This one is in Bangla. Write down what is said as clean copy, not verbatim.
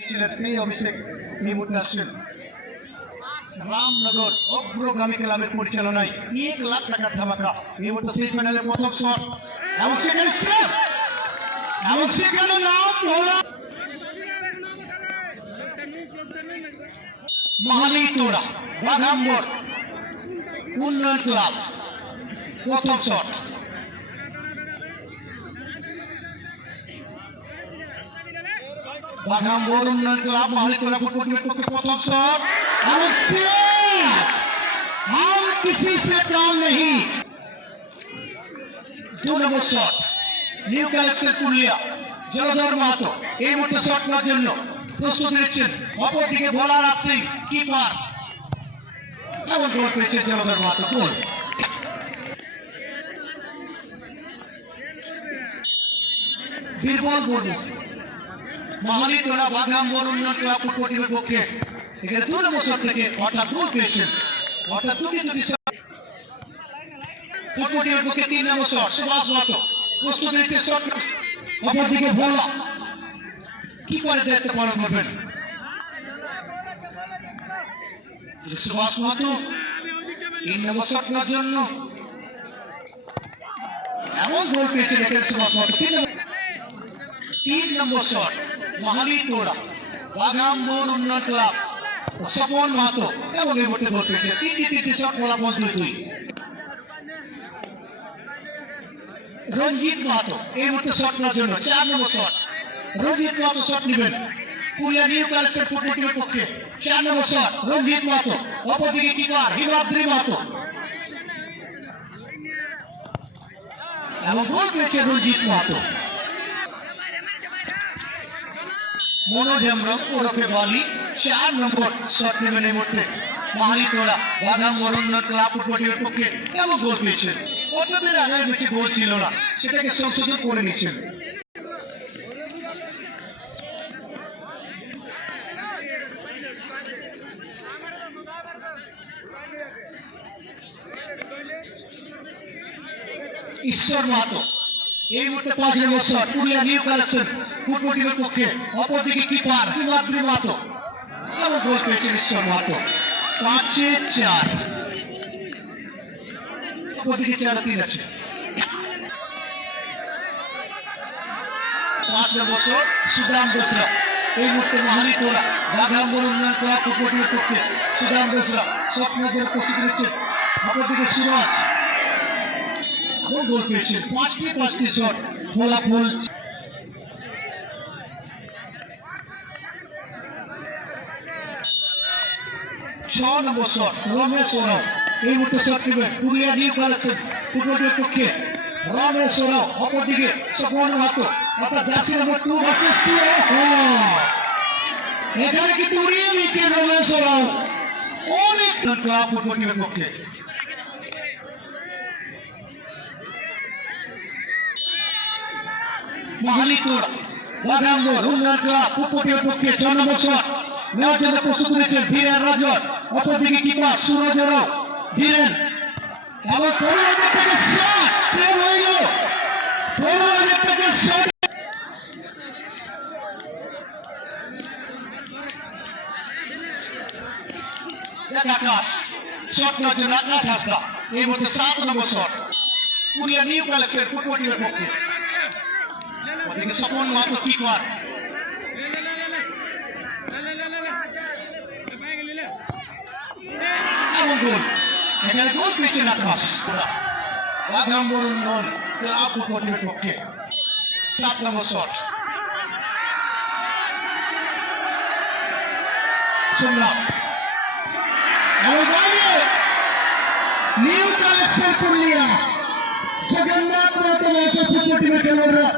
সেই অভিষেক এই মুহূর্তে আসছেন রামনগর অগ্রগামী ক্লাবের পরিচালনায় 1 লাখ টাকার ধামাকা। এই মুহূর্তে সেমিফাইনালের প্রথম শট এবং সেখানে সেভ এবং সেখানে নাম ধরা মহালিতোড়া বাঘাম্বর উন্নয়ন ক্লাব প্রথম শট বাঘাম্বর উন্নয়ন ক্লাব মহালিতোড়া ফুটবল টিমের পক্ষে প্রথম শট और हम किसी से कम नहीं। 2 নম্বর শট নিউ কালেকশন পুরুলিয়া জলধর মাহাতো এই মুহূর্তে শট করার জন্য প্রস্তুত নিচ্ছেন। অপরদিকে বোলার আছেন কিপার এমন গোল পেয়েছে জলধর মাহাতো। গোল বীরবল বর্মা মহালিতোড়া বাঘাম্বর উন্নয়ন ক্লাব ফুটবল টিমের পক্ষে এখানে 2 নম্বর শট থেকে অর্থাৎ গোল পেয়েছেন। অর্থাৎ দুটি ফুটবল টিমের পক্ষে 3 নম্বর শট সুভাষ মাহাতো প্রস্তুত নিচ্ছে শট। অপরদিকে ভোলা কিপারের দায়িত্ব পালন করবেন সুভাষ মাহাতো 3 নম্বর শট করার জন্য এমন গোল পেয়েছেন এখানে সুভাষ মাহাতো। 3 নম্বর শট মহালিতোড়া বাঘাম্বর উন্নয়ন ক্লাব স্বপন মাহাতো এবং এই মুহূর্তে গোল পেয়েছে। 3টি শট ফলাফল 2-2। রঞ্জিত মাহাতো এই মুহূর্তে শট নেওয়ার জন্য 4 নম্বর শট রঞ্জিত মাহাতো শট নেবেন পুরুলিয়া নিউ কালেকশন ফুটবল টিমের পক্ষে 4 নম্বর শট রঞ্জিত মাহাতো। অপরদিকে কিপার হিমাদ্রি মাহাতো এবং গোল পেয়েছে রঞ্জিত মাহাতো। মনোজ হেমব্রম ওরফে বালি 4 নম্বর শট নেবেন এই মুহূর্তে মহালিতোড়া বাঘাম্বর উন্নয়ন ক্লাব ফুটবল টিমের পক্ষে এবং গোল পেয়েছেন। অতদের আগে বেশি গোল ছিল না, সেটাকে সংশোধন করে নিচ্ছেন। ঈশ্বর মাহাতো এই মুহূর্তে 5 নম্বর shot Purulia new collection football টিমের পক্ষে। অপরদিকে কিপার হিমাদ্রি মাহাতো এবং গোল পেয়েছেন ঈশ্বর মাহাতো। 5-4 অপরদিকে 4-3 আছে। 5 নম্বর শট সুদাম বেসরা এই মুহূর্তে মহালিতোড়া বাঘাম্বর উন্নয়ন ক্লাব ফুটবল টিমের পক্ষে সুদাম বেসরা শট নেওয়ার প্রস্তুতি নিচ্ছেন। অপরদিকে সুরাজ গোল পেয়েছেন। 5টি শট ফলাফল 6 নম্বর শট রমেশ ওরাও এই মুহূর্তে শট নেবেন পুরুলিয়া নিউ কালেকশন ফুটবল টিমের পক্ষে রমেশ ওরাও। অপরদিকে স্বপন মাহাতো অর্থাৎ জার্সি নম্বর 2 ভার্সেস 2 এখানে কিন্তু উড়িয়ে দিচ্ছে রমেশ ওরাও অনেক ক্লাব ফুটবল টিমের পক্ষে। মহালিতোড়া বাঘাম্বর উন্নয়ন ক্লাব ফুটবল টিমের পক্ষে 6 নম্বর শট নেওয়ার জন্য প্রস্তুত হয়েছে ধীরেন রাজন। অপরদিকে কিপার সুরজ রাও ধীরেন এবং সেভ হয়ে গেল। আকাশ শট নেওয়ার জন্য আকাশ হাসদা এই মধ্যে 7 নম্বর shot Purulia new collection football টিমের পক্ষে। ওদিকে স্বপন মাহাতো কিপার এবং গোল এখানে গোল পেয়েছেন আকাশ বাঘাম্বর উন্নয়ন ক্লাব ফুটবল টিমের পক্ষে। 7 নম্বর শট শুনলাম new collection Purulia Jagannath football টিমের খেলোয়াড়রা